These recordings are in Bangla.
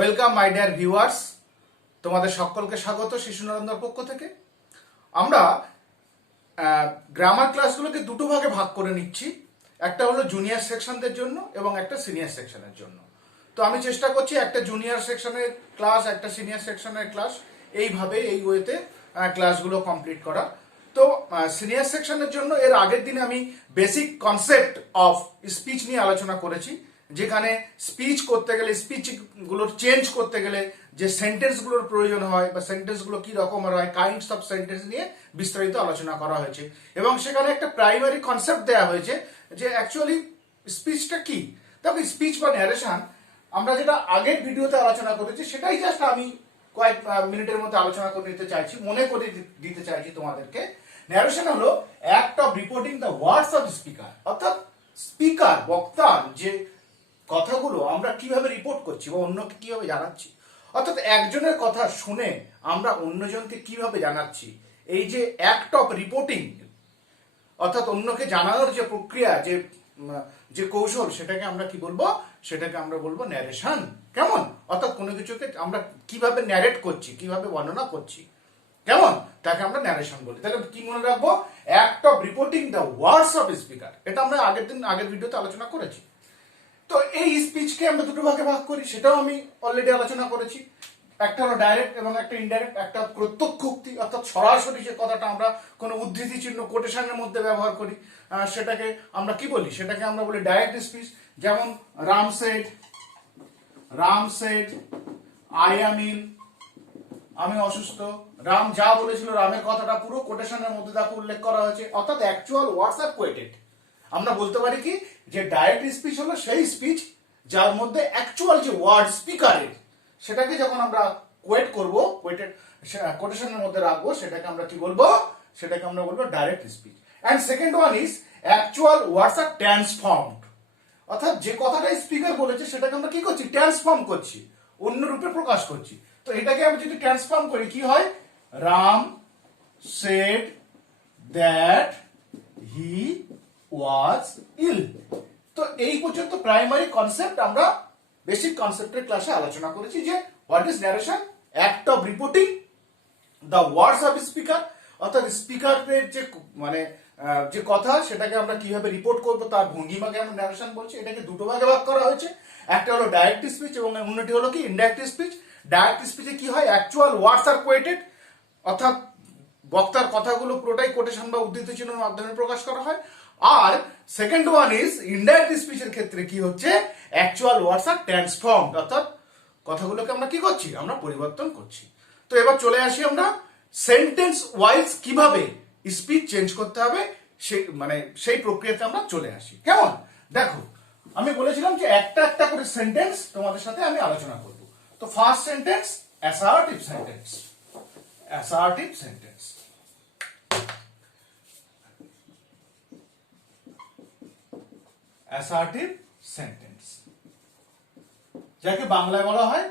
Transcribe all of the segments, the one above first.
ওয়েলকাম মাই ডিয়ার ভিউয়ার্স, তোমাদের সকলকে স্বাগত শিশুনন্দর পক্ষ থেকে। আমরা গ্রামার ক্লাসগুলোকে দুটো ভাগে ভাগ করে নিচ্ছি, একটা হলো জুনিয়র সেকশনদের জন্য এবং একটা সিনিয়র সেকশনের জন্য। তো আমি চেষ্টা করছি একটা জুনিয়র সেকশনের ক্লাস, একটা সিনিয়র সেকশনের ক্লাস, এইভাবে এই ওয়েতে ক্লাসগুলো কমপ্লিট করা। তো সিনিয়র সেকশনের জন্য এর আগের দিনে আমি বেসিক কনসেপ্ট অফ স্পিচ নিয়ে আলোচনা করেছি, যেখানে স্পিচ করতে গেলে, স্পিচগুলোর চেঞ্জ করতে গেলে যে সেন্টেন্সগুলোর প্রয়োজন হয় বা সেন্টেন্সগুলো কি রকমের হয়, কাইন্ডস অফ সেন্টেন্স নিয়ে বিস্তারিত আলোচনা করা হয়েছে। এবং সেখানে একটা প্রাইমারি কনসেপ্ট দেওয়া হয়েছে যে অ্যাকচুয়ালি স্পিচটা কি। দেখো, স্পিচ বা ন্যারেশন আমরা যেটা আগের ভিডিওতে আলোচনা করেছি সেটাই জাস্ট আমি কয়েক মিনিটের মধ্যে আলোচনা করে নিতে চাইছি, মনে করে দিতে চাইছি তোমাদেরকে। ন্যারেশন হলো act of reporting the words of speaker, অর্থাৎ স্পিকার, বক্তার যে কথাগুলো আমরা কিভাবে রিপোর্ট করছি বা অন্যকে কিভাবে জানাচ্ছি, অর্থাৎ একজনের কথা শুনে আমরা অন্যজনকে কিভাবে জানাচ্ছি, এই যে অ্যাক্ট অফ রিপোর্টিং, অর্থাৎ অন্যকে জানানোর যে প্রক্রিয়া, যে কৌশল, সেটাকে আমরা কি বলবো? সেটাকে আমরা বলবো ন্যারেশন। কেমন? অর্থাৎ কোনো কিছুকে আমরা কিভাবে ন্যারেট করছি, কিভাবে বর্ণনা করছি, কেমন, তাকে আমরা ন্যারেশন বলি। তাহলে কি মনে রাখবো? Act of reporting the words of speaker, এটা আমরা আগের ভিডিওতে আলোচনা করেছি। তো এই স্পিচকে আমরা দুটো ভাগে ভাগ করি, সেটাও আমি অলরেডি আলোচনা করেছি। একটা হলো ডাইরেক্ট এবং একটা ইনডাইরেক্ট। একটা প্রত্যক্ষ উক্তি, অর্থাৎ সরাসরি যে কথাটা আমরা কোনো উদ্ধৃতি চিহ্ন, কোটেশনের মধ্যে ব্যবহার করি, সেটাকে আমরা কি বলি? সেটাকে আমরা বলি ডাইরেক্ট স্পিচ। যেমন রাম সেড আই অ্যাম ইল, আমি অসুস্থ। রাম যা বলেছিল, রামের কথাটা পুরো কোটেশনের মধ্যে তাকে উল্লেখ করা হয়েছে, অর্থাৎ অ্যাকচুয়াল ওয়ার্ডস আর কোয়েটেড। আমরা বলতে পারি কি, যে ডাইরেক্ট স্পিচ হলো সেই স্পিচ যার মধ্যে অ্যাকচুয়াল যে ওয়ার্ড স্পিকারের, সেটাকে যখন আমরা কোয়েট করব, কোটেশনের মধ্যে রাখবো, সেটাকে আমরা কি বলবো? সেটাকে আমরা বলবো direct speech. And second one is actual words are transformed, অর্থাৎ যে কথাটা স্পিকার বলেছে সেটাকে আমরা কি করছি? ট্রান্সফর্ম করছি, অন্য রূপে প্রকাশ করছি। তো এটাকে আমি যদি ট্রান্সফর্ম করি, কি হয়? রাম সেড দ্যাট হি ওয়াজ ইল। তো এই পর্যন্ত প্রাইমারি কনসেপ্ট আমরা বেসিক কনসেপ্টের ক্লাসে আলোচনা করেছি, যে what is narration, act of reporting the words of speaker, অর্থাৎ স্পিকারের যে যে কথা, সেটাকে আমরা কিভাবে রিপোর্ট করবো, তার ভঙ্গিমাকে আমরা ন্যারেশন বলছি। এটাকে দুটো ভাগে ভাগ করা হয়েছে, একটা হলো ডাইরেক্ট স্পিচ এবং অন্যটি হলো কি ইনডাইরেক্ট স্পিচ। ডাইরেক্ট স্পিচে কি হয়? অ্যাকচুয়াল ওয়ার্ডস আর কোয়েটেড, অর্থাৎ বক্তার কথাগুলো পুরোটাই কোটেশন বা উদ্ধৃতি চিহ্নের মাধ্যমে প্রকাশ করা হয়। আর সেকেন্ড ওয়ান ইজ ইনডাইরেক্ট স্পিচের ক্ষেত্রে কি হচ্ছে? অ্যাকচুয়াল ওয়ার্ডস আর ট্রান্সফর্মড, অর্থাৎ কথাগুলোকে আমরা কি করছি? আমরা পরিবর্তন করছি। তো এবার চলে আসি আমরা সেন্টেন্স ওয়াইজ কিভাবে স্পিচ চেঞ্জ করতে হবে, সেই প্রক্রিয়াতে আমরা চলে আসি। কেমন? দেখো, আমি বলেছিলাম যে একটা একটা করে সেন্টেন্স তোমাদের সাথে আমি আলোচনা করব। তো first sentence, assertive sentence. Assertive sentence, assertive sentence, যাকে বাংলায় বলা হয়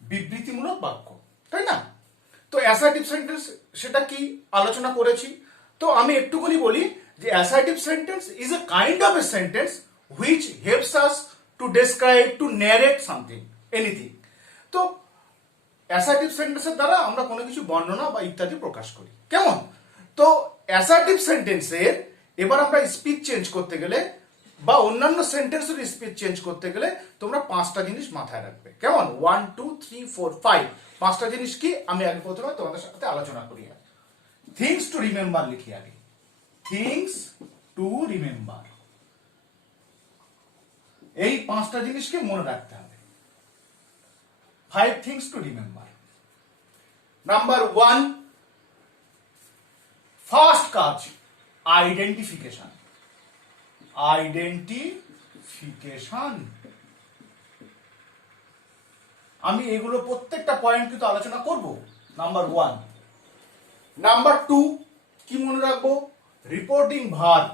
বিবৃতিমূলক বাক্য, তাই না? তো অ্যাসার্টিভ সেন্টেন্স সেটা কি আলোচনা করেছি। তো আমি একটুখানি বলি যে assertive sentence is a kind of a sentence which helps us to describe, to narrate something, anything. তো অ্যাসার্টিভ সেন্টেন্সের দ্বারা আমরা কোনো কিছু বর্ণনা বা ইত্যাদি প্রকাশ করি। কেমন? তো অ্যাসার্টিভ সেন্টেন্সের এবার আমরা স্পিচ চেঞ্জ করতে গেলে বা অন্যান্য সেন্টেন্সের স্পিচ চেঞ্জ করতে গেলে তোমরা পাঁচটা জিনিস মাথায় রাখবে। কেমন? 1 2 3 4 5, পাঁচটা জিনিস কি আমি আগে প্রথমে তোমাদের সাথে আলোচনা করি। থিংস টু রিমেম্বার লিখি আগে, থিংস টু রিমেম্বার, এই পাঁচটা জিনিসকে মনে রাখতে হবে। 5 things to remember. Number 1, first কাজ আইডেন্টিফিকেশন। আইডেন্টিফিকেশন, আমি এগুলো প্রত্যেকটা পয়েন্ট কিন্তু আলোচনা করব। নাম্বার 1। নাম্বার 2 কি মনে রাখবো? Reporting verb.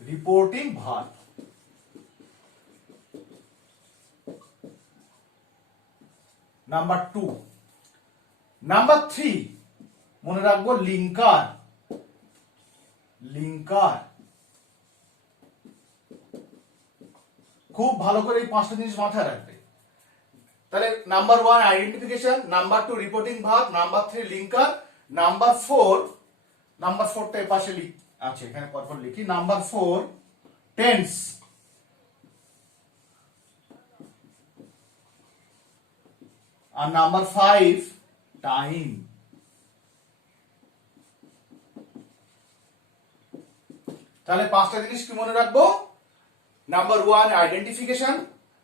Reporting verb. Number 2। Number 3 মনে রাখবো লিঙ্কার। লিঙ্কার। খুব ভালো করে এই পাঁচটা জিনিস মাথায় রাখবে। তাহলে number 1 identification, number 2 reporting verb, number 3 linker, number 4টা এর পাশে আছে, এখানে পরপর লিখি। নাম্বার 4 টেন্স, আর নাম্বার 5 টাইম। তাহলে পাঁচটা জিনিস কি মনে রাখবো? Number 1 identification,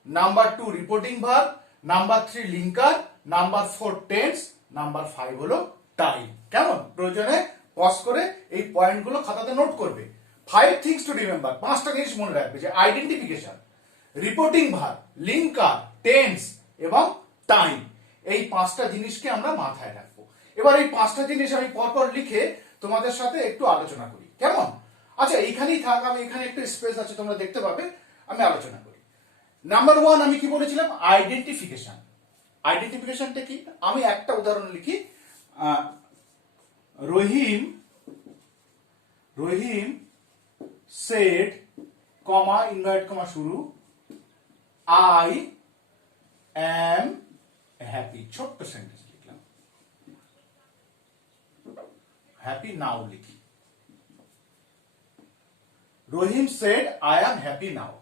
number 2 reporting verb, number 3 linker, number 4 tense, number 5 হলো টাইম। কেমন? প্রয়োজনে পজ করে এই পয়েন্টগুলো খাতাতে নোট করবে। 5 থিংস টু রিমেম্বার, পাঁচটা জিনিস মনে রাখবে, যে identification, reporting verb, linker, tense এবং টাইম, এই পাঁচটা জিনিসকে আমরা মাথায় রাখবো। এবার এই পাঁচটা জিনিস আমি পরপর লিখে তোমাদের সাথে একটু আলোচনা করি, কেমন? আচ্ছা, এইখানেই থাক, আমি এখানে একটু স্পেস আছে তোমরা দেখতে পাবে, আমি আলোচনা করি। নাম্বার 1 আমি কি বলেছিলাম? আইডেন্টিফিকেশন। আইডেন্টিফিকেশনটা কি? আমি একটা উদাহরণ লিখি। রহিম সেড, কমা ইনভার্ট কমা শুরু, আই এম হ্যাপি। ছোট্ট সেন্টেন্স লিখলাম। হ্যাপি নাও লিখি। Rahim said I am happy now.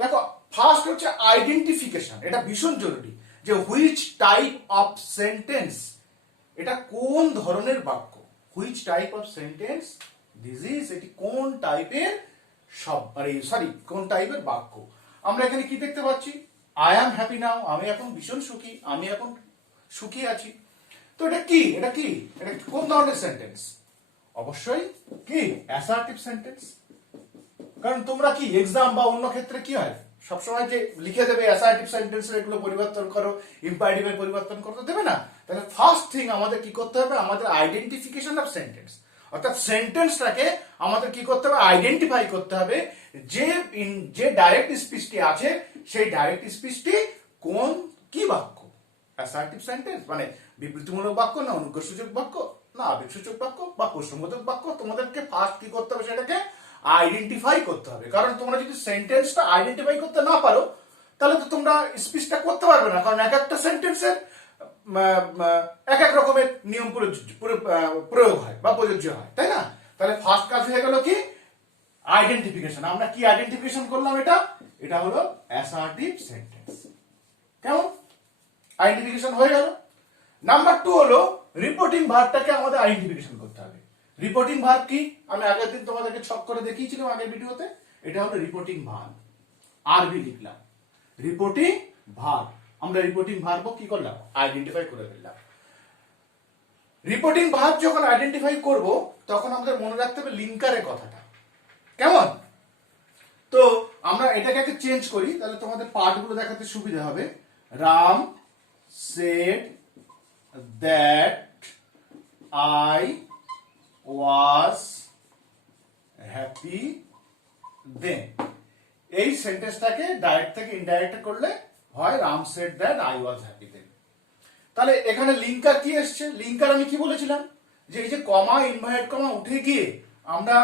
দেখো, ফার্স্ট হচ্ছে আইডেন্টিফিকেশন, এটা ভীষণ জরুরি, যে হুইচ টাইপ অফ সেন্টেন্স, এটা কোন ধরনের বাক্য। Which type of sentence this is, এটি কোন টাইপের কোন টাইপের বাক্য। আমরা এখানে কি দেখতে পাচ্ছি? আই এম হ্যাপি নাও, আমি এখন ভীষণ সুখী, আমি এখন সুখী আছি। তো এটা কি? এটা কোন ধরনের সেন্টেন্স? অবশ্যই কি অ্যাসার্টিভ সেন্টেন্স। কারণ তোমরা কি এক্সাম বা অন্য ক্ষেত্রে কি হয়, সবসময় যে লিখে দেবে অ্যাসার্টিভ সেন্টেন্সের এগুলো পরিবর্তন করো, ইম্পারেটিভের পরিবর্তন করতে দেবে না। তাহলে ফার্স্ট থিং আমাদের কি করতে হবে? আমাদের আইডেন্টিফিকেশন অফ সেন্টেন্স, অর্থাৎ সেন্টেন্সটাকে আমাদের কি করতে হবে? আইডেন্টিফাই করতে হবে, যে ডাইরেক্ট স্পিচটি আছে সেই ডাইরেক্ট স্পিচটি কি বাক্য। অ্যাসার্টিভ সেন্টেন্স মানে বিবৃতিমূলক বাক্য, না অনুজ্ঞাসূচক বাক্য, না আবেগসূচক বাক্য বা প্রশ্নবোধক বাক্য। তোমাদেরকে ফার্স্ট কি করতে হবে? সেটাকে আইডেন্টিফাই করতে হবে। কারণ তোমরা যদি সেন্টেন্সটা আইডেন্টিফাই করতে না পারো, তাহলে তো তোমরা স্পিচটা করতে পারবে না। কারণ এক একটা সেন্টেন্সের এক এক রকমের নিয়ম প্রয়োগ হয় বা প্রযোজ্য হয়, তাই না? তাহলে ফার্স্ট কাজ হয়ে গেল কি? আইডেন্টিফিকেশন। আমরা কি আইডেন্টিফিকেশন করলাম? এটা হলো অ্যাসার্টিভ সেন্টেন্স। কেমন? আইডেন্টিফিকেশন হয়ে গেল। নাম্বার 2 হলো রিপোর্টিং ভার্বটাকে আমাদের আইডেন্টিফিকেশন করতে হবে। রিপোর্টিং ভার্ব কি? আমি আগের দিন তোমাদেরকে ছক করে দেখিয়েছিলাম আগের ভিডিওতে। এটা হলো রিপোর্টিং ভার্ব। আরবি লিখলাম রিপোর্টিং ভার্ব। আমরা রিপোর্টিং ভার্ব কি করলাম? আইডেন্টিফাই করে ফেললাম। রিপোর্টিং ভার্ব যখন আইডেন্টিফাই করব, তখন আমাদের মনে রাখতে হবে লিঙ্কারের কথাটা। কেমন? তো আমরা এটাকে আগে চেঞ্জ করি, তাহলে তোমাদের পার্টগুলো দেখাতে সুবিধা হবে। Ram said that I was happy then. এই সেন্টেন্সটাকে ডাইরেক্ট থেকে ইনডাইরেক্ট করলে হয় Ram said that I was happy then. তাহলে এখানে লিঙ্কার কি এসছে? লিঙ্কার আমি কি বলেছিলাম? যে এই যে কমা ইনভার্টেড কমা উঠে গিয়ে আমরা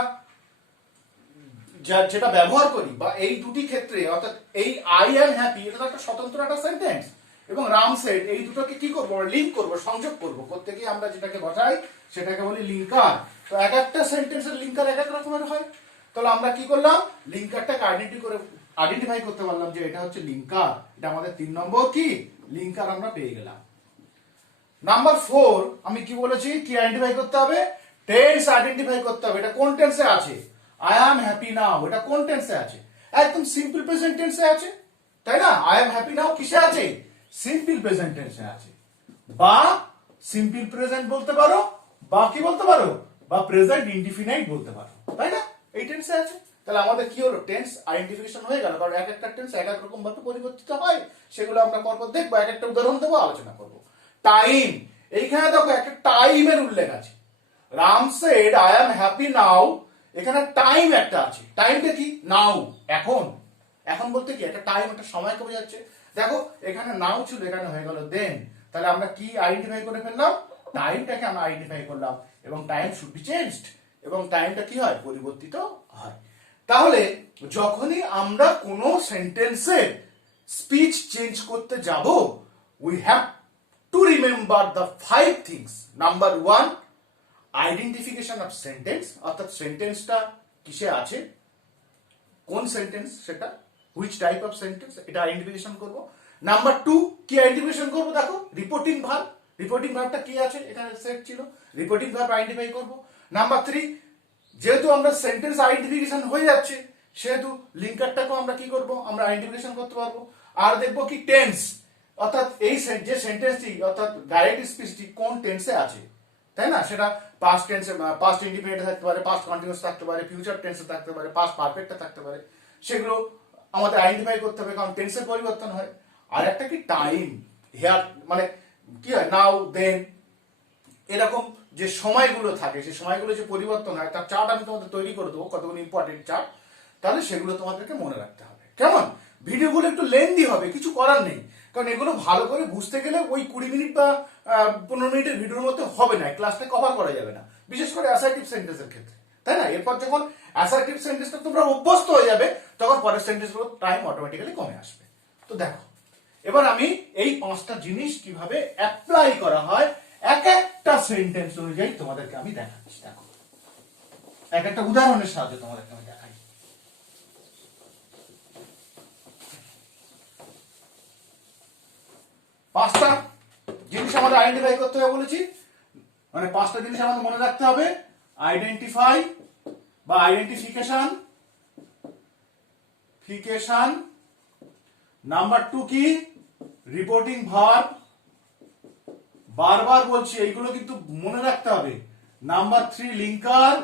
যেটা ব্যবহার করি, বা এই দুটি ক্ষেত্রে, অর্থাৎ এই আই এম হ্যাপি, এটা একটা স্বতন্ত্র একটা সেন্টেন্স, এবং রাম সেড, এই দুটোকে কি করবো? লিঙ্ক করবো, সংযোগ করবো। করতে গিয়ে আমরা যেটাকে বসাই সেটাকে বলি লিঙ্কার। তো এক একটা সেন্টেন্সের লিঙ্কার এক এক রকমের হয়। তাহলে আমরা কি করলাম? লিঙ্কারটাকে আইডেন্টিফাই করতে পারলাম যে এটা হচ্ছে লিঙ্কার। এটা আমাদের 3 নম্বর কি লিঙ্কার আমরা পেয়ে গেলাম। নাম্বার 4 আমি কি বলেছি? কি আইডেন্টিফাই করতে হবে? টেন্স আইডেন্টিফাই করতে হবে। এটা কোন টেন্সে আছে? আই অ্যাম হ্যাপি নাও, এটা কোন টেন্সে আছে? একদম সিম্পল প্রেজেন্ট টেন্সে আছে, তাই না? আই অ্যাম হ্যাপি নাও কিসে আছে? সিম্পল প্রেজেন্ট টেন্সে আছে। বা সিম্পল প্রেজেন্ট বলতে পারো, বা কি বলতে পারো? বা প্রেজেন্ট ইনডিফিনাইট বলতে পারো, তাই না? এই টেন্সে আছে। তাহলে আমাদের কি হলো? টেন্স আইডেন্টিফিকেশন হয়ে গেল। কারণ এক একটা টেন্স এক এক রকম ভাবে পরিবর্তিত হয়, সেগুলো আমরা পরপর দেখবো, এক একটা উদাহরণ দেবো, আলোচনা করবো। টাইম, এইখানে দেখো একটা টাইমের উল্লেখ আছে। Ram said I am happy নাও, এখানে টাইম একটা আছে। টাইমটা কি? নাও, এখন। এখন বলতে কি একটা টাইম, একটা সময়কে বোঝাচ্ছে। দেখো এখানে নাও ছিল, এখানে হয়ে গেল দেন। তাহলে আমরা কি আইডেন্টিফাই করে ফেললাম? টাইমটাকে আমরা আইডেন্টিফাই করলাম, এবং টাইম শুড বি চেঞ্জড, এবং টাইমটা কি হয়? পরিবর্তিত হয়। তাহলে যখনই আমরা কোনো সেন্টেন্সের স্পিচ চেঞ্জ করতে যাব, we have to remember the 5 things. Number 1, identification of sentence, অর্থাৎ সেন্টেন্সটা কিসে আছে, কোন সেন্টেন্স সেটা, হুইচ টাইপ অফ সেন্টেন্স, এটা আইডেন্টিফিকেশন করব। নাম্বার 2, কি আইডেন্টিফিকেশন করব, দেখো রিপোর্টিং ভার্ব, রিপোর্টিং ভার্বটা কি আছে এখানে সেট ছিল, রিপোর্টিং ভার্ব আইডেন্টিফাই করব। নাম্বার 3, যেহেতু আমরা সেন্টেন্স আইডেন্টিফিকেশন হয়ে যাচ্ছে সেহেতু লিঙ্কারটাকেও আমরা কি করব, আমরা আইডেন্টিফিকেশন করতে পারবো। আর দেখবো কি টেন্স, অর্থাৎ এই যে সেন্টেন্সটি অর্থাৎ ডাইরেক্ট স্পিচটি কোন টেন্সে আছে, তাই না, সেটা পাস্ট টেন্সে, পাস্ট ইন্ডিপেন্ডেন্ট থাকতে পারে, পাস্ট কন্টিনিউয়াস থাকতে পারে, ফিউচার টেন্সে থাকতে পারে, পাস্ট পারফেক্টে থাকতে পারে, সেগুলো আমাদের আইডেন্টিফাই করতে হবে, কারণ টেন্সের পরিবর্তন হয়। আর একটা কি টাইম, হেয়ার মানে কি হয়, নাও দেন, এরকম যে সময়গুলো থাকে সেই সময়গুলো যে পরিবর্তন হয় তার চার্ট আমি তোমাদের তৈরি করে দেবো, কতগুলো ইম্পর্টেন্ট চার্ট, তাহলে সেগুলো তোমাদেরকে মনে রাখতে হবে। কেমন, ভিডিওগুলো একটু লেন্দি হবে, কিছু করার নেই, কারণ এগুলো ভালো করে বুঝতে গেলে ওই 20 মিনিট বা 15 মিনিটের ভিডিওর মধ্যে হবে না, ক্লাসটা কভার করা যাবে না, বিশেষ করে অ্যাসার্টিভ সেন্টেন্সের ক্ষেত্রে, তাই না। এরপর যখন অ্যাসার্টিভ সেন্টেন্সটা তোমরা অভ্যস্ত হয়ে যাবে তখন পরের সেন্টেন্সগুলো টাইম অটোমেটিক্যালি কমে আসবে। তো দেখো, এবার আমি এই 5টা জিনিস কিভাবে অ্যাপ্লাই করা হয় এক একটা সেন্টেন্স অনুযায়ী তোমাদেরকে আমি দেখাচ্ছি। দেখো, এক একটা উদাহরণের সাহায্যে তোমাদেরকে আমি দেখাই। পাঁচটা জিনিস আমাদের আইডেন্টিফাই করতে হবে বলেছি, মানে 5টা জিনিস আমাদের মনে রাখতে হবে। আইডেন্টিফাই বা আইডেন্টিফিকেশন, ফিকেশন। নাম্বার 2 কি, রিপোর্টিং ভার্ব, বারবার বলছি এইগুলো কিন্তু মনে রাখতে হবে। Number 3 linker,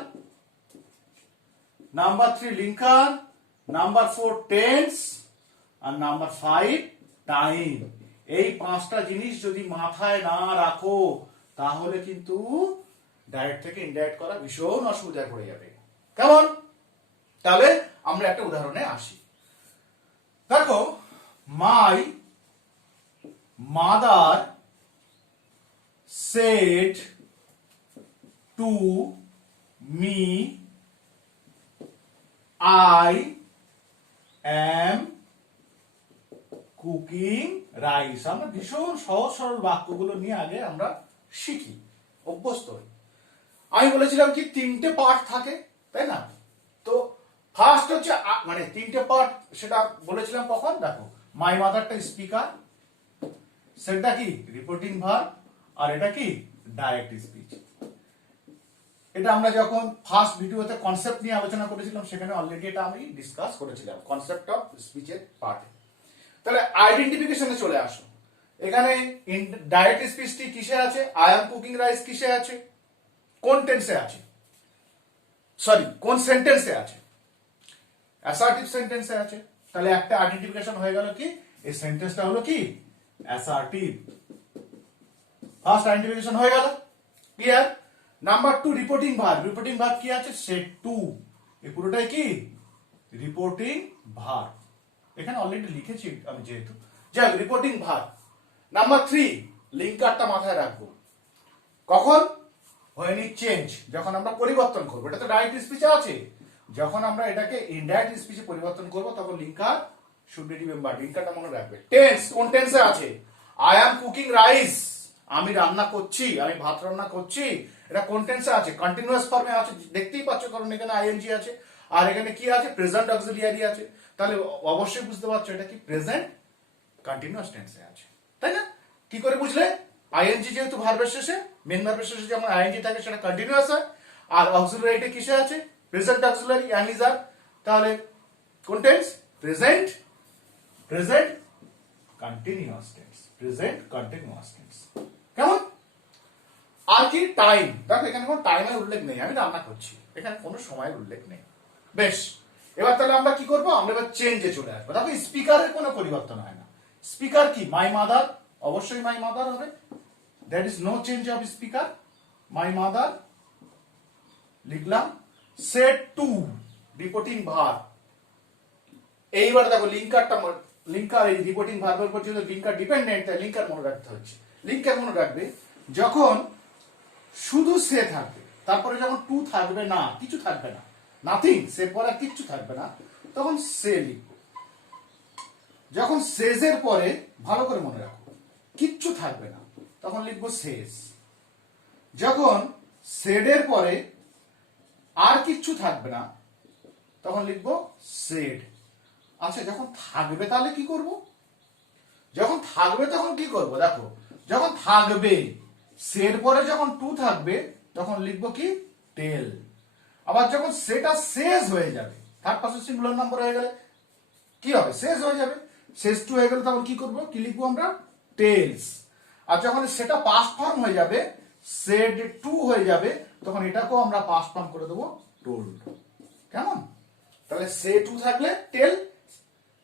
number 3 linker, number 4 tense, আর নাম্বার 5 টাইম। এই 5টা জিনিস যদি মাথায় না রাখো তাহলে কিন্তু ডাইরেক্ট থেকে ইনডাইরেক্ট করা ভীষণ অসুবিধায় পড়ে যাবে। কেমন, তাহলে আমরা একটা উদাহরণে আসি। দেখো, my mother said to me, I am cooking rice। আমরা ভীষণ সহজ সরল বাক্যগুলো নিয়ে আগে আমরা শিখি, অভ্যস্ত হই। আমি বলেছিলাম কি 3টে পার্ট থাকে, তাই না। তো ফার্স্ট হচ্ছে মানে 3টে পার্ট, সেটা বলেছিলাম কখন, দেখো, মাই মাদারটা স্পিকার, সেটা কি রিপোর্টিং ভার্ব, আর এটা কি ডাইরেক্ট স্পিচ। এটা আমরা যখন ফার্স্ট ভিডিওতে কনসেপ্ট নিয়ে আলোচনা করেছিলাম সেখানে অলরেডি এটা আমি ডিসকাস করেছিলাম, কনসেপ্ট অফ স্পিচের পার্টে। তাহলে আইডেন্টিফিকেশনে চলে আসো। এখানে ডাইরেক্ট স্পিচটি কিসে আছে, আই এম কুকিং রাইস কিসে আছে, কোন টেন্সে আছে, সরি কোন সেন্টেন্সে আছে, অ্যাসার্টিভ সেন্টেন্সে আছে। তাহলে একটা আইডেন্টিফিকেশন হয়ে গেল কি, এই সেন্টেন্সটা হলো কি অ্যাসার্টিভ, ফার্স্ট আইডেন্টিফিকেশন হয়ে গেল, clear. Number 2 reporting verb, reporting verb কি আছে, সেড টু, এই পুরোটাই কি রিপোর্টিং ভার্ব, এখানে অলরেডি লিখেছি আমি যেহেতু, যাই রিপোর্টিং ভার্ব। নাম্বার 3 লিঙ্কারটা মাথায় রাখবো, কখন, when it চেঞ্জ, যখন আমরা পরিবর্তন করবো, এটা তো ডাইরেক্ট স্পিচে আছে, যখন আমরা এটাকে ইনডাইরেক্ট স্পিচে পরিবর্তন করবো তখন লিঙ্কার শুড বি রিমেম্বার, লিঙ্কারটা মনে রাখবে। টেন্স, কোন টেন্সে আছে, আই অ্যাম কুকিং রাইস, আমি রান্না করছি, আমি ভাত রান্না করছি, এটা কোন টেন্সে আছে, কন্টিনিউয়াস ফর্মে আছে, দেখতেই পাচ্ছ কারণ এখানে আইএনজি আছে, আর এখানে কি আছে, প্রেজেন্ট অক্সিলিয়ারি আছে, তাহলে অবশ্যই বুঝতে পারছো এটা কি প্রেজেন্ট কন্টিনিউয়াস টেন্সে আছে, তাই না। কি করে বুঝলে, আইএনজি যেহেতু ভার্বের শেষে, মেন ভার্বের শেষে যেমন আইএনজি থাকে সেটা কন্টিনিউয়াস হয়, আর অক্সিলিয়ারিটা কিসে আছে, প্রেজেন্ট অক্সিলিয়ারি এম ইজ আর, তাহলে কোন tense, present, present continuous tense, present continuous tense. কেমন, আর কি টাইম, দেখো এখানে কোনো টাইমের উল্লেখ নেই, আমি রান্না করছি, এখানে কোনো সময়ের উল্লেখ নেই। বেশ, এবার তাহলে আমরা কি করবো, আমরা এবার চেঞ্জে চলে আসবো। দেখো স্পিকারের কোনো পরিবর্তন হয় না, স্পিকার কি মাই মাদার, অবশ্যই মাই মাদার হবে, that is no change of speaker, my mother লিখলাম। সেড টু রিপোর্টিং ভার্ব, এইবার দেখো লিঙ্কারটা, লিঙ্কার এই রিপোর্টিং ভার্বের উপর যেহেতু লিঙ্কার ডিপেন্ডেন্ট, তাই লিঙ্কার মনে রাখতে হচ্ছে। লিঙ্কার মনে রাখবে যখন শুধু সে থাকবে, তারপরে যখন টু থাকবে না, কিছু থাকবে না, নাথিং, সের পরে আর কিচ্ছু থাকবে না, তখন সে লিখব। যখন শেষের পরে, ভালো করে মনে রাখো, কিচ্ছু থাকবে না, তখন লিখবো শেষ। যখন শেডের পরে আর কিচ্ছু থাকবে না, তখন লিখবো শেড। আচ্ছা, যখন থাকবে তাহলে কি করব? যখন থাকবে তখন কি করব? দেখো, যখন থাকবে, শেড পরে যখন টু থাকবে, তখন লিখবো কি? টেল। আবার যখন সেটা শেষ হয়ে যাবে, থার্ড পারসন সিঙ্গুলার নাম্বার হয়ে গেলে কি হবে? শেষ হয়ে যাবে। শেষ টু হয়ে গেলে তখন কি করব? কি লিখবো আমরা? টেলস। আর যখন সেটা পাস্ট ফর্ম হয়ে যাবে, সেড টু হয়ে যাবে, তখন এটাকেও আমরা পাস্ট ফর্ম করে দেবো টোল্ড। কেমন? তাহলে সে টু থাকলে টেল,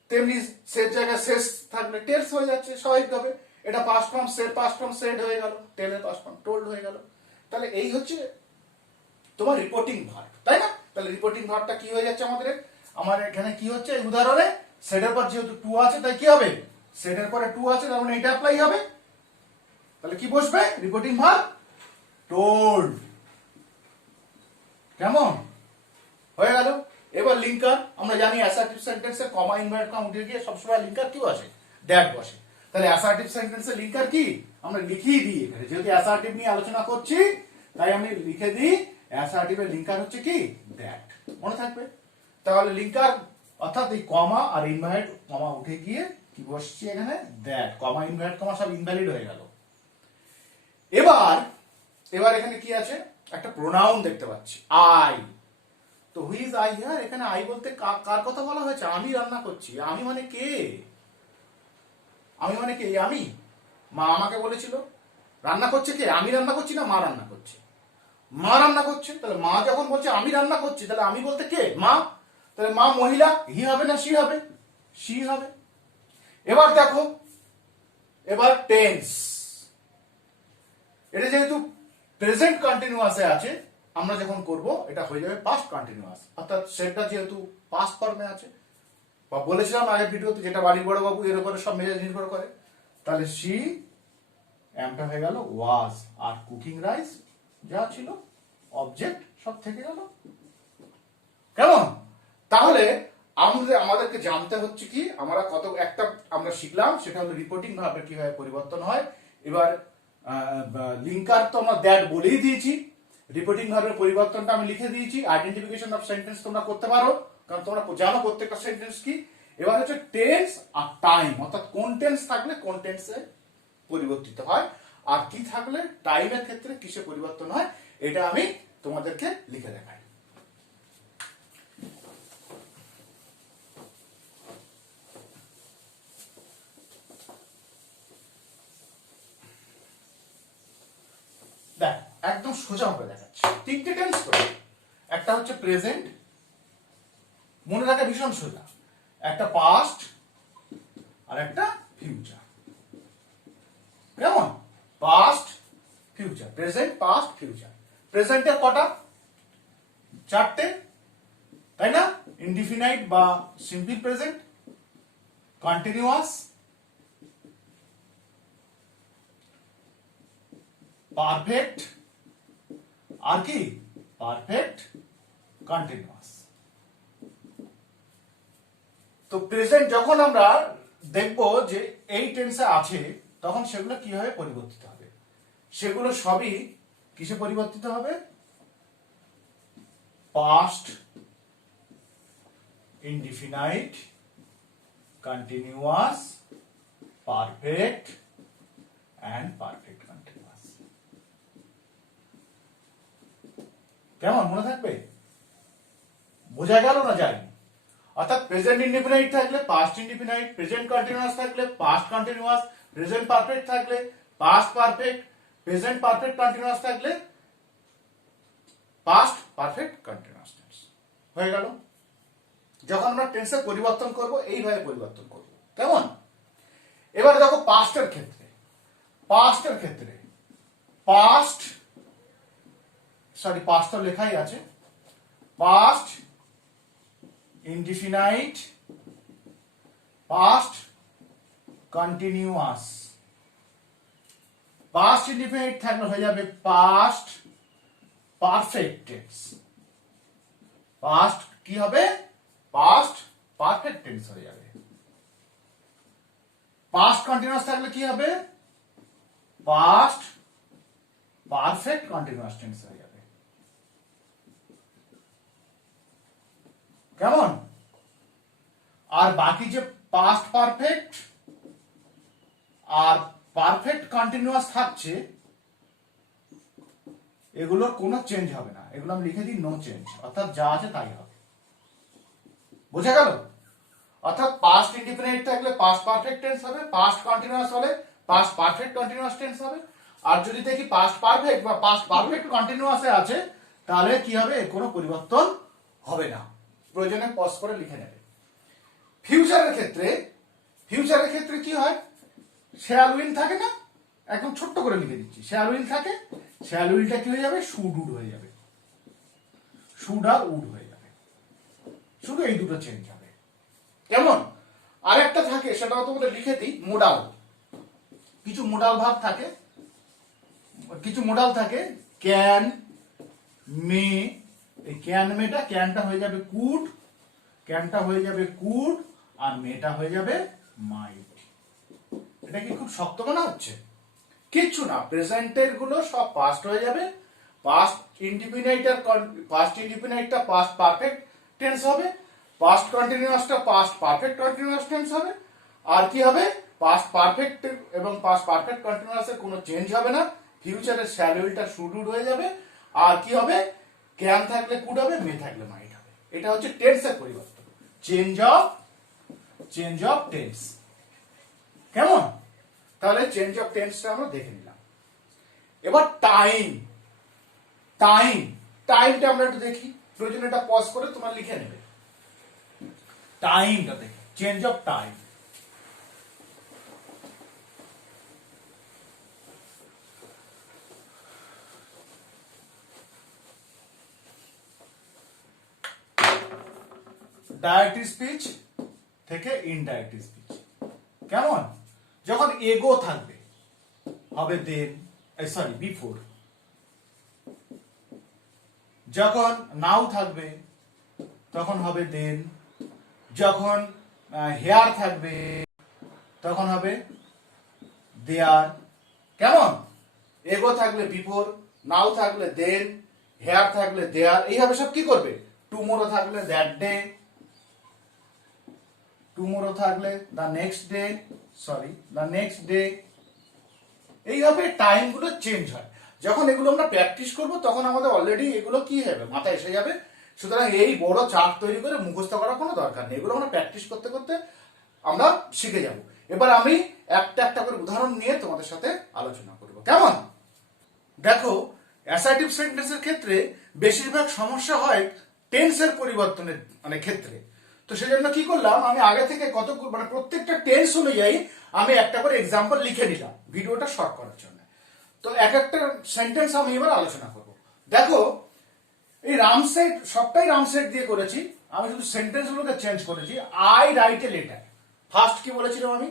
তেমনি সে জায়গায় শেষ থাকলে টেলস হয়ে যাচ্ছে স্বাভাবিকভাবে। এটা past form, said past form said হয়ে গেল, টেলের পাস্ট ফর্ম টোল্ড হয়ে গেল। তাহলে এই হচ্ছে তোমার রিপোর্টিং ভার্ব, তাই না? তাহলে রিপোর্টিং ভার্বটা কি হয়ে যাচ্ছে আমাদের? আমার এখানে কি হচ্ছে এই উদাহরণে? সেটের পর যেহেতু টু আছে, তাই কি হবে? সেটের পরে টু আছে, তার মানে এটা অ্যাপ্লাই হবে। তাহলে কি বসবে? Reporting verb told. কেমন হয়ে গেল? এবার লিঙ্কার, আমরা জানি অ্যাসার্টিভ সেন্টেন্সে কমা ইনভার্টেড কমা উঠে গিয়ে সবসময় লিঙ্কার কি বসে? দ্যাট বসে। তাহলে অ্যাসার্টিভ সেন্টেন্সে লিঙ্কার কি? আমরা লিখিয়ে দিই এখানে, যেহেতু অ্যাসার্টিভ নিয়ে আলোচনা করছি, তাই আমি লিখে দিই অ্যাসার্টিভের লিঙ্কার হচ্ছে কি? দ্যাট। মনে থাকবে? তাহলে লিঙ্কার অর্থাৎ এই কমা আর ইনভার্টেড কমা উঠে গিয়ে কি বসছে এখানে? দ্যাট। কমা ইনভার্টেড কমা সব ইনভ্যালিড হয়ে গেল। এবার এখানে কি আছে? একটা প্রোনাউন দেখতে পাচ্ছি, আই। তো হুই ইজ আই হিয়ার? এখানে আই বলতে কার কথা বলা হয়েছে? আমি রান্না করছি। আমি মানে কে? আমি মানে কে? আমি। মা আমাকে বলেছিল রান্না করছে কে? আমি রান্না করছি না মা রান্না করছে? মা রান্না করছে। তাহলে মা যখন বলছে আমি রান্না করছি, তাহলে আমি বলতে কে? মা। তাহলে মা মহিলা, হি হবে না শি হবে? শি হবে। এবার দেখো, এবার টেন্স। এটা যেহেতু প্রেজেন্ট কন্টিনিউয়াসে আছে, আমরা যখন করব এটা হয়ে যাবে পাস্ট কন্টিনিউয়াস, অর্থাৎ সেটা যেহেতু পাস্ট ফর্মে আছে, বা বলেছিলাম আগের ভিডিওতে, যেটা বাড়ির বড় বাবু এর উপরে সব মেজাজ নির্ভর করে। তাহলে শি এমটা হয়ে গেল ওয়াজ, আর কুকিং রাইস যা ছিল অবজেক্ট সব থেকে গেল। কেমন? তাহলে আমাদেরকে জানতে হচ্ছে কি, আমরা কত একটা আমরা শিখলাম, সেটা হলো রিপোর্টিং ভার্বের কিভাবে পরিবর্তন হয়। এবার লিঙ্কার তো আমরা দ্যাট বলেই দিয়েছি, রিপোর্টিং ভার্বের পরিবর্তনটা আমি লিখে দিয়েছি। আইডেন্টিফিকেশন অফ সেন্টেন্স তোমরা করতে পারো, কারণ তোমরা জানো প্রত্যেকটা সেন্টেন্স কি। এবার হচ্ছে টেন্স আর টাইম, অর্থাৎ কোন টেন্স থাকলে কোন টেন্সে পরিবর্তিত হয়, আর কি থাকলে টাইমের ক্ষেত্রে কিসে পরিবর্তন হয়, এটা আমি তোমাদেরকে লিখে দেখাই। দেখ, একদম সোজা ভাবে দেখাচ্ছি। তিনটে টেন্স তো, একটা হচ্ছে প্রেজেন্ট, মনে রাখা ভীষণ সোজা, একটা পাস্ট, আর একটা ফিউচার। কেমন? Past, future, present, past, future. প্রেজেন্টের কটা? চারটে, তাই না? ইনডিফিনাইট বা সিম্পল প্রেজেন্ট, কন্টিনিউয়াস, পারফেক্ট, আর কি? Perfect continuous. তো প্রেজেন্ট যখন আমরা দেখব যে এই টেন্সে আছে, তখন সেগুলো কিভাবে পরিবর্তিত হবে? সেগুলো সবই কিসে পরিবর্তিত হবে? Past, indefinite, continuous, perfect and perfect continuous. কেমন? মনে থাকবে? বোঝা গেল না যায়নি? অর্থাৎ প্রেজেন্ট ইনডিফিনাইট থাকলে পাস্ট ইনডিফিনাইট, প্রেজেন্ট কন্টিনিউয়াস থাকলে পাস্ট কন্টিনিউয়াস, প্রেজেন্ট পারফেক্ট থাকলে past perfect, present perfect continuous থাকলে পাস্ট পারফেক্ট কন্টিনিউয়াস টেন্স হয়ে গেল। যখন আমরা টেন্সের পরিবর্তন করব, এইভাবে পরিবর্তন করব। কেমন? এবার দেখো পাস্টের ক্ষেত্রে, পাস্ট তো লেখাই আছে, past indefinite, past continuous. Past indefinite থাকলে হয়ে যাবে পাস্ট পারফেক্ট টেন্স। পাস্ট কি হবে, পাস্ট পারফেক্ট টেন্স হয়ে যাবে। পাস্ট কন্টিনিউয়াস থাকলে কি হবে, পাস্ট পারফেক্ট কন্টিনিউয়াস টেন্স হয়ে যাবে। কেমন? আর বাকি যে পাস্ট পারফেক্ট আর পারফেক্ট কন্টিনিউয়াস থাকছে এগুলোর কোনো চেঞ্জ হবে না, এগুলো আমি লিখে দিই নো চেঞ্জ, অর্থাৎ যা আছে তাই হবে। বোঝা গেল? অর্থাৎ পাস্ট ইনডিফিনিট থাকলে পাস্ট পারফেক্ট টেন্স হবে, পাস্ট কন্টিনিউয়াস হলে পাস্ট পারফেক্ট কন্টিনিউয়াস টেন্স হবে। আর যদি দেখি পাস্ট পারফেক্ট বা পাস্ট পারফেক্ট কন্টিনিউয়াসে আছে তাহলে কি হবে, এর কোনো পরিবর্তন হবে না। প্রয়োজনে পজ করে লিখে নেবে। ফিউচারের ক্ষেত্রে কি হয়, শ্যাল উইল থাকে না, একদম ছোট্ট করে লিখে দিচ্ছি, শ্যাল উইল থাকে, শ্যাল উইলটা কি হয়ে যাবে, শুড উড হয়ে যাবে, শুড আর উড হয়ে যাবে, শুধু এই দুটো চেঞ্জ হবে। কেমন? আরেকটা থাকে, সেটাও তোমাদের লিখে দিই, মোডাল। কিছু মোডাল ভাব থাকে, ক্যান, মে, এই ক্যান মেটা, ক্যানটা হয়ে যাবে কুড, ক্যানটা হয়ে যাবে কুড, আর মেটা হয়ে যাবে মাইট। এটা কি খুব শক্ত মনে হচ্ছে? কিচ্ছু না, প্রেজেন্টের গুলো সব পাস্ট হয়ে যাবে, পাস্ট ইনডিফিনাইটটা পাস্ট পারফেক্ট টেন্স হবে, পাস্ট কন্টিনিউয়াসটা পাস্ট পারফেক্ট কন্টিনিউয়াস টেন্স হবে, আর কি হবে, পাস্ট পারফেক্ট এবং পাস্ট পারফেক্ট কন্টিনিউয়াসের কোনো চেঞ্জ হবে না, ফিউচারের শ্যাল উইলটা শুড উড হয়ে যাবে, আর কি হবে, ক্যান থাকলে কুড হবে, মে থাকলে মাইট হবে। এটা হচ্ছে টেন্সের পরিবর্তন, চেঞ্জ অফ টেন্স। কেমন? তাহলে চেঞ্জ অফ টেন্সটা আমরা দেখে নিলাম। এবার টাইমটা আমরা একটু দেখি, প্রয়োজনে এটা পজ করে তোমরা লিখে নেবে। টাইমটা দেখে, change of time. Direct speech থেকে ইনডাইরেক্ট স্পিচ। কেমন? যখন এগো থাকবে হবে দেন, সরি বিফোর। যখন নাও থাকবে তখন হবে দেন। যখন হেয়ার থাকবে তখন হবে দেয়ার। কেমন? এগো থাকলে বিফোর, নাও থাকলে দেন, হেয়ার থাকলে দেয়ার, এইভাবে সব কি করবে, টুমোরো থাকলে দ্যাট ডে, টুমোরো থাকলে দ্য নেক্সট ডে। এইভাবে টাইম গুলো চেঞ্জ হয়। যখন এগুলো আমরা প্র্যাকটিস করব তখন আমাদের অলরেডি এগুলো কি হবে, মাথায় এসে যাবে। সুতরাং এই বড় চার্ট তৈরি করে মুখস্থ করার কোনো দরকার নেই, এগুলো আমরা প্র্যাকটিস করতে করতে আমরা শিখে যাব। এবার আমি একটা একটা করে উদাহরণ নিয়ে তোমাদের সাথে আলোচনা করব। কেমন? দেখো, অ্যাসার্টিভ সেন্টেন্সের ক্ষেত্রে বেশিরভাগ সমস্যা হয় টেন্সের পরিবর্তনের ক্ষেত্রে। তো সেজন্য কি করলাম, আমি আগে থেকে প্রত্যেকটা টেন্স অনুযায়ী আমি একটা করে এক্সাম্পল লিখে নিলাম ভিডিওটা শর্ট করার জন্য। তো এক একটা সেন্টেন্স আমি এবার আলোচনা করব। দেখো, এই রামসেট, সবটাই রামসেট দিয়ে করেছি, আমি শুধু সেন্টেন্স গুলোকে চেঞ্জ করেছি। I right a letter, first কি বলেছিলাম আমি,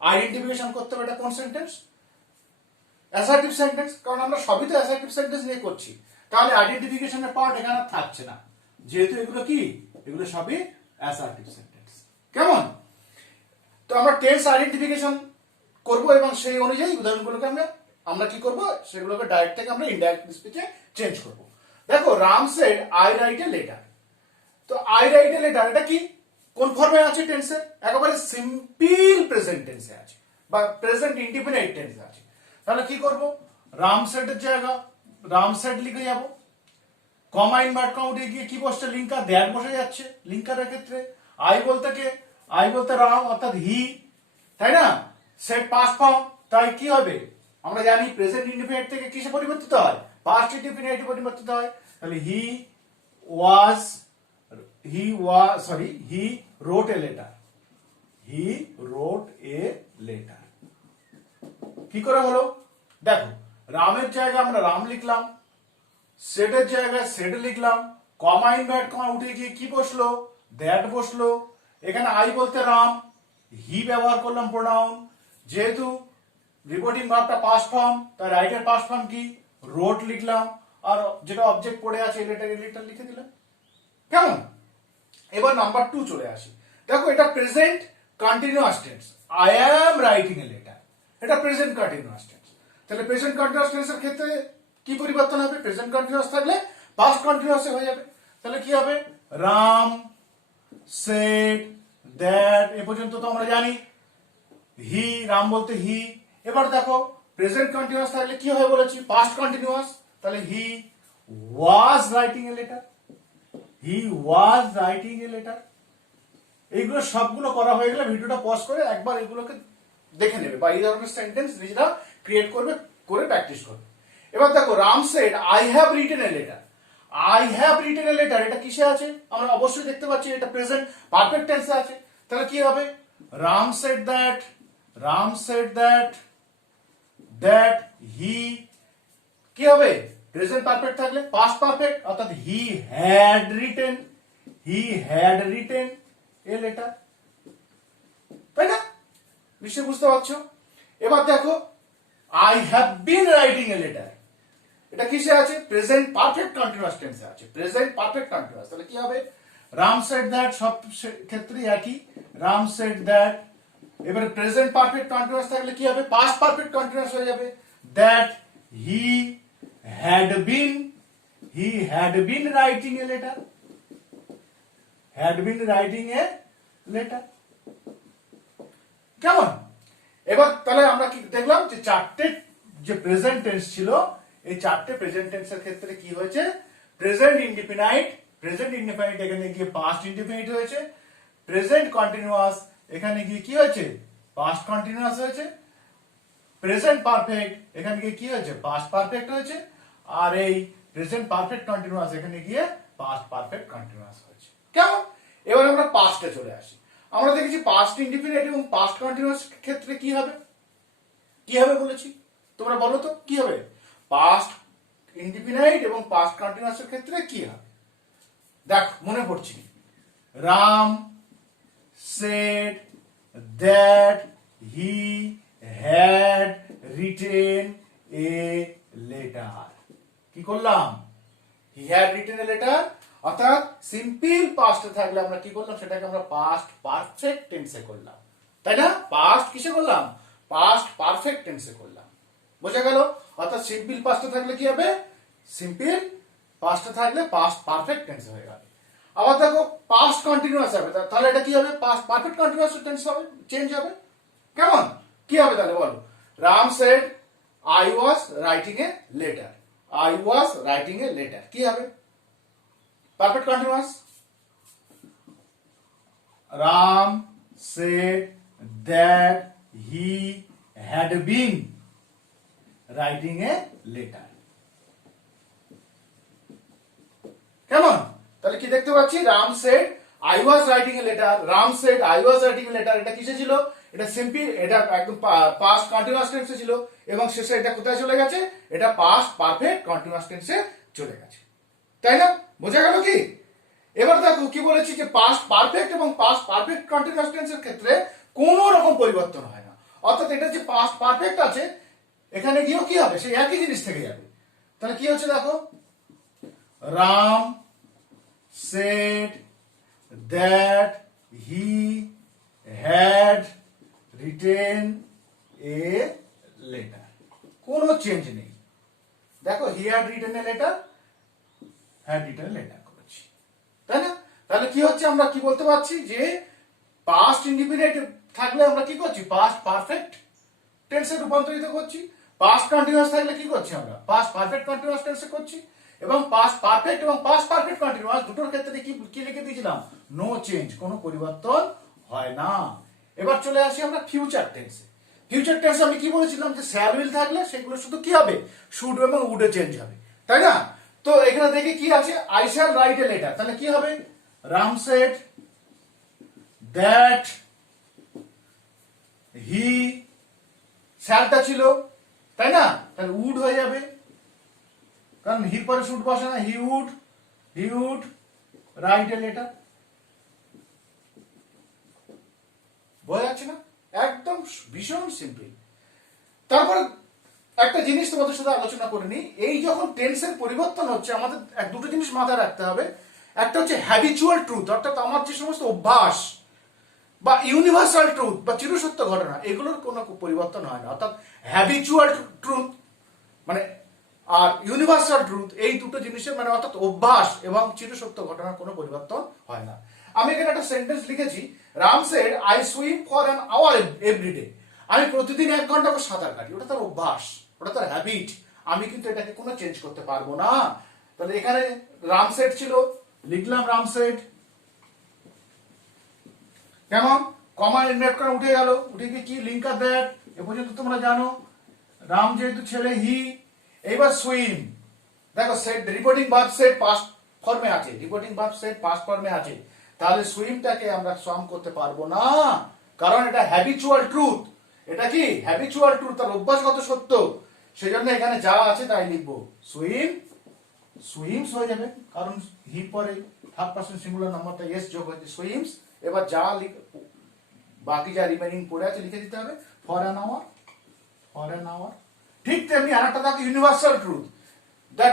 আইডেন্টিফিকেশন করতে হবে এটা কোন সেন্টেন্স, অ্যাসার্টিভ সেন্টেন্স, কারণ আমরা সবই তো অ্যাসার্টিভ সেন্টেন্স নিয়ে করছি, তাহলে আইডেন্টিফিকেশনের পার্ট এখানে থাকছে না, যেহেতু এগুলো কি, এগুলো সবই অ্যাসার্টিভ সেন্টেন্স। কেমন? তো আমরা টেন্স আইডেন্টিফিকেশন করব এবং সেই অনুযায়ী উদাহরণগুলোকে আমরা কি করব, সেগুলোকে ডাইরেক্ট থেকে আমরা ইনডাইরেক্ট স্পিচে চেঞ্জ করব। দেখো, Ram said I right a letter. তো আই রাইট এ লেটার এটা কি, কোন ফর্মে আছে টেন্সে, একেবারে সিম্পল প্রেজেন্ট টেন্সে আছে বা প্রেজেন্ট ইনডিফিনাইট টেন্সে আছে। তাহলে কি করব, রাম সেটের জায়গা রাম সেট লিখে যাব, কমা ইনভার্ট কমা উঠে গিয়ে কি বসছে, লিঙ্কার, দ্যাট বসে যাচ্ছে লিঙ্কারের ক্ষেত্রে। আই বলতে কে, আই বলতে রাম অর্থাৎ হি, তাই না, সেট পাস্ট ফর্ম, তাই কি হবে, আমরা জানি প্রেজেন্ট ইনডিফিনাইট থেকে কিসে পরিবর্তিত হয়, পাস্ট ইনডিফিনাইটে পরিবর্তিত হয়। তাহলে হি রোট এ লেটার, কি করে হলো, দেখো, রামের জায়গায় আমরা রাম লিখলাম, সেটের জায়গায় সেট লিখলাম, কমা ইনভার্ট কমা উঠে গিয়ে কি বসলো, দ্যাট বসলো। এখানে আই বলতে রাম, হি ব্যবহার করলাম প্রোনাউন, যেহেতু রিপোর্টিং ভার্বটা পাস্ট ফর্ম, তাই রাইটের পাস্ট ফর্ম কি, রোট লিখলাম, আর যেটা অবজেক্ট পড়ে আছে লেটার লিখে দিলাম। কেমন? এবার নাম্বার 2 চলে আসি। দেখো এটা present continuous tense, I am writing a letter, এটা প্রেজেন্ট কন্টিনিউয়াস টেন্স। তাহলে প্রেজেন্ট কন্টিনিউয়াস টেন্সের ক্ষেত্রে কি পরিবর্তন হবে? প্রেজেন্ট কন্টিনিউয়াস থাকলে পাস্ট কন্টিনিউয়াস হয়ে যাবে। তাহলে কি হবে? রাম সেড দ্যাট, এ পর্যন্ত তো আমরা জানি। হি, রাম বলতে হি। এবার দেখো প্রেজেন্ট কন্টিনিউয়াস থাকলে কি হয় বলেছি? Past continuous. তাহলে he was writing a letter, he was writing a letter. এইগুলো সবগুলো করা হয়ে গেলে ভিডিওটা পজ করে একবার এগুলোকে দেখে নেবে, বা এই ধরনের সেন্টেন্স নিজেরা ক্রিয়েট করবে, করে প্র্যাকটিস করবে। এবার দেখো Ram said I have written a letter, I have written a letter, এটা কিসে আছে? আমরা অবশ্যই দেখতে পাচ্ছি এটা প্রেজেন্ট পারফেক্ট টেন্সে আছে। তাহলে কি হবে? Ram said that, Ram said that, that he, কি হবে? প্রেজেন্ট পারফেক্ট থাকলে পাস্ট পারফেক্ট, অর্থাৎ he had written, he had written a letter, তাই না? নিশ্চয়ই বুঝতে পারছো। এবার দেখো I have been writing a letter, এটা কিসে আছে? প্রেজেন্ট পারফেক্ট কন্টিনিউয়াস টেন্সে আছে, প্রেজেন্ট পারফেক্ট কন্টিনিউয়াস। তাহলে কি হবে? রাম সেড দ্যাট, সব ক্ষেত্রেই একই, রাম সেড দ্যাট। এবারে প্রেজেন্ট পারফেক্ট কন্টিনিউয়াস থাকলে কি হবে? পাস্ট পারফেক্ট কন্টিনিউয়াস হয়ে যাবে, that he had been, he had been writing a letter, had been writing a letter. কেমন? এবার তাহলে আমরা কি দেখলাম? যে চারটে যে প্রেজেন্ট টেন্স ছিল, এই চারটে প্রেজেন্ট টেন্সের ক্ষেত্রে কি হয়েছে? প্রেজেন্ট ইনডিফিনাইট, প্রেজেন্ট ইনডিফিনাইট এখানে গিয়ে পাস্ট ইনডিফিনাইট হয়েছে। প্রেজেন্ট কন্টিনিউয়াস এখানে গিয়ে কি হয়েছে? পাস্ট কন্টিনিউয়াস হয়েছে। প্রেজেন্ট পারফেক্ট এখানে গিয়ে কি হয়েছে? পাস্ট পারফেক্ট হয়েছে। আর এই প্রেজেন্ট পারফেক্ট কন্টিনিউয়াস এখানে গিয়ে পাস্ট পারফেক্ট কন্টিনিউয়াস হয়েছে। কেমন? এবার আমরা পাস্টে চলে আসি। আমরা দেখেছি পাস্ট ইনডিফিনাইট এবং পাস্ট কন্টিনিউয়াস ক্ষেত্রে কি হবে? কি হবে বলেছি? তোমরা বলো তো কি হবে? পাস্ট ইনডিফিনাইট এবং পাস্ট কন্টিনিউয়াস এর ক্ষেত্রে কি হবে? দেখ মনে পড়ছে। Ram said that he had written a letter. কি করলাম? He had written a letter, অর্থাৎ সিম্পল পাস্টে থাকলে আমরা কি করলাম? সেটাকে আমরা পাস্ট পারফেক্ট টেন্সে করলাম, তাই না? পাস্ট কিসে করলাম? পাস্ট পারফেক্ট টেন্সে করলাম। বোঝা গেল? অর্থাৎ সিম্পল পাস্টে থাকলে কি হবে? সিম্পল পাস্টে থাকলে পাস্ট পারফেক্ট টেন্স হয়ে গেল। আবার দেখো পাস্ট কন্টিনিউয়াস হবে, তাহলে এটা কি হবে? পাস্ট পারফেক্ট কন্টিনিউয়াস টেন্স হবে, চেঞ্জ হবে। কেমন? কি হবে তাহলে বলো? Ram said I was writing a letter, I was writing a letter, কি হবে? Perfect continuous. Ram said that he had been writing a letter. কেমন? তাহলে কি দেখতে পাচ্ছি? Ram said I was writing a letter, Ram said I was writing a letter, এটা কিসে ছিল? এটা সিম্পল, এটা একদম পাস্ট কন্টিনিউয়াস টেন্সে ছিল, এবং শেষে এটা কোথায় চলে গেছে? এটা পাস্ট পারফেক্ট কন্টিনিউয়াস টেন্সে চলে গেছে, তাই না? বোঝা গেল কি? এবার দেখো কি বলেছি, যে পাস্ট পারফেক্ট এবং পাস্ট পারফেক্ট কন্টিনিউয়াস টেন্সের ক্ষেত্রে কোনো রকম পরিবর্তন হয় না। অর্থাৎ এটা যে পাস্ট পারফেক্ট আছে, এখানে গিয়েও কি হবে? সেই একই জিনিস থেকে যাবে। তাহলে কি হচ্ছে দেখো? Ram said that he had written a letter, কোনো চেঞ্জ নেই। দেখো he had written a letter, had written a letter করেছি, তাই না? তাহলে কি হচ্ছে? আমরা কি বলতে পারছি? যে পাস্ট ইনডিফিনাইট থাকলে আমরা কি করছি? পাস্ট পারফেক্ট টেন্সে রূপান্তরিত করছি। পাস্ট কন্টিনিউয়াস থাকলে কি করছি? আমরা পাস্ট পারফেক্ট কন্টিনিউয়াস টেন্সে করছি। এবং পাস্ট পারফেক্ট এবং পাস্ট পারফেক্ট কন্টিনিউয়াস দুটোর ক্ষেত্রে কি লিখে দিয়েছিলাম? নো চেঞ্জ, কোনো পরিবর্তন হয় না। এবার চলে আসি আমরা ফিউচার টেন্সে। ফিউচার টেন্সে আমি কি বলেছিলাম? যে শ্যাল উইল থাকলে সেগুলো শুধু কি হবে? শুড এবং উডে চেঞ্জ হবে, তাই না? তো এখানে দেখি কি আছে? I shall write a letter, তাহলে কি হবে? রাম সেড দ্যাট হি, শ্যালটা ছিল, তাই না? তাহলে উড হয়ে যাবে, কারণ হির পরে শুড বসে না। He would write a letter. বোঝা যাচ্ছে না? একদম ভীষণ সিম্পল। তারপর একটা জিনিস তোমাদের সাথে আলোচনা করে নি। এই যখন টেন্সের পরিবর্তন হচ্ছে, আমাদের দুটো জিনিস মাথায় রাখতে হবে। একটা হচ্ছে হ্যাবিচুয়াল ট্রুথ, অর্থাৎ আমার যে সমস্ত অভ্যাস বা ইউনিভার্সাল ট্রুথ বা চিরসত্য ঘটনা, এগুলোর কোনো পরিবর্তন হয় না। অর্থাৎ হ্যাবিচুয়াল ট্রুথ মানে আর ইউনিভার্সাল ট্রুথ, এই দুটো জিনিসের মানে অর্থাৎ অভ্যাস এবং চিরসত্য ঘটনার কোনো পরিবর্তন হয় না। আমি এখানে একটা সেন্টেন্স লিখেছি, Ram said I swim for an hour every day. আমি প্রতিদিন 1 ঘন্টা করে সাঁতার কাটি, ওটা তার অভ্যাস, ওটা তার হ্যাবিট। আমি কিন্তু এটাকে কোনো চেঞ্জ করতে পারবো না। তাহলে এখানে রাম সেড ছিল, লিখলাম রাম সেড, কেমন কমা ইনভার্ট করে উঠে গেল, উঠে গিয়ে কি লিঙ্কার দ্যাট, এ পর্যন্ত তোমরা জানো। রাম যেহেতু ছেলে হি, এইবার সুইম, দেখো set reporting verb set past ফর্মে আছে, রিপোর্টিং ভার্ব সেট পাস্ট ফর্মে আছে, তাহলে সুইমটাকে আমরা সাম করতে পারবো না, কারণ এটা হ্যাবিচুয়াল ট্রুথ। এটা কি হ্যাবিচুয়াল ট্রুথ, তার অভ্যাসগত সত্য। সেজন্য এখানে যা আছে তাই লিখবো, সুইম সুইমস হয়ে যাবে, কারণ হি পরে থার্ড পারসন সিঙ্গুলার নাম্বারটা এস যোগ হয়েছে, সুইমস। এবার যা বাকি যা রিমেনিং পড়ে আছে লিখে দিতে হবে, for an hour, for an hour. ঠিক তেমনি আরেকটা থাকে universal truth, the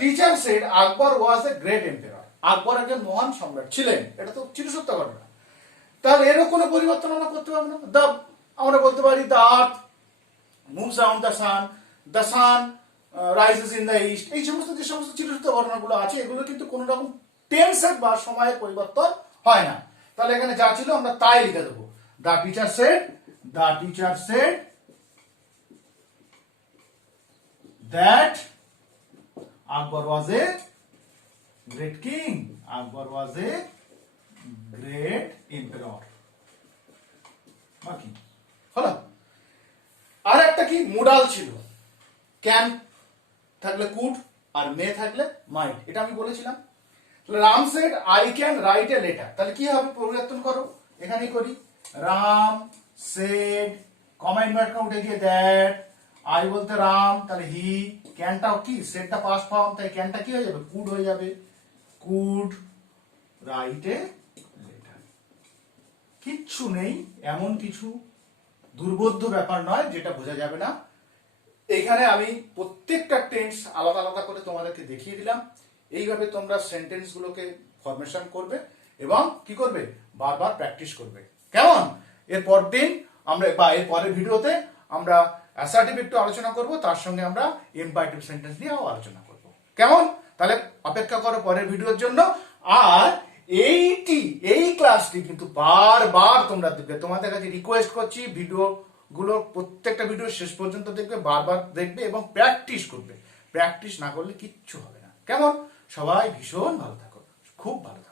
teacher said Akbar was a great empire. Akbar একজন মহান সম্রাট ছিলেন, এটা তো চিরসত্য ঘটনা। তাহলে এরও কোনো পরিবর্তন আমরা করতে পারবো না। আমরা বলতে পারি the earth moves around the sun rises in the east. এই সমস্ত যে সমস্ত চিরসত্য ঘটনাগুলো আছে, এগুলো কিন্তু কোনো রকম টেন্সের বা সময়ের পরিবর্তন হয় না। তাহলে এখানে যা ছিল আমরা তাই লিখে দেবো, the teacher shed that Akbar was a great king, Akbar was a great emperor। বাকি হলো। আর একটা কি মোডাল ছিল, ক্যান থাকলে কুড আর মে থাকলে মাইট, এটা আমি বলেছিলাম। Ram said I can write a letter, তাহলে কি হবে, পরিবর্তন করো, এখানেই করি, রাম সেড কমা ইনভার্ট করে উঠে গিয়ে দ্যাট, আই বলতে রাম, তাহলে হি, ক্যানটাও কি সেটটা পাস্ট ফর্ম, তাই ক্যানটা কি হয়ে যাবে, কুড হয়ে যাবে, কুড রাইট এ লেটার। কিচ্ছু নেই, এমন কিছু দুর্বোধ্য ব্যাপার নয় যেটা বোঝা যাবে না। এখানে আমি প্রত্যেকটা টেন্স আলাদা আলাদা করে তোমাদেরকে দেখিয়ে দিলাম। এইভাবে তোমরা সেন্টেন্স গুলোকে ফরমেশন করবে এবং কি করবে, বারবার প্র্যাকটিস করবে। কেমন, এরপর দিন আমরা বা এর পরের ভিডিওতে আমরা অ্যাসার্টিভ একটু আলোচনা করব, তার সঙ্গে আমরা ইম্পারেটিভ সেন্টেন্স নিয়েও আলোচনা করব। কেমন, তাহলে অপেক্ষা করো পরের ভিডিওর জন্য। আর এই ক্লাসটি কিন্তু বারবার তোমরা দেখবে, তোমাদের কাছে রিকোয়েস্ট করছি, ভিডিওগুলো প্রত্যেকটা ভিডিও শেষ পর্যন্ত দেখবে, বারবার দেখবে এবং প্র্যাকটিস করবে। প্র্যাকটিস না করলে কিচ্ছু হবে না। কেমন, সবাই ভীষণ ভালো থাকো, খুব ভালো থাকো।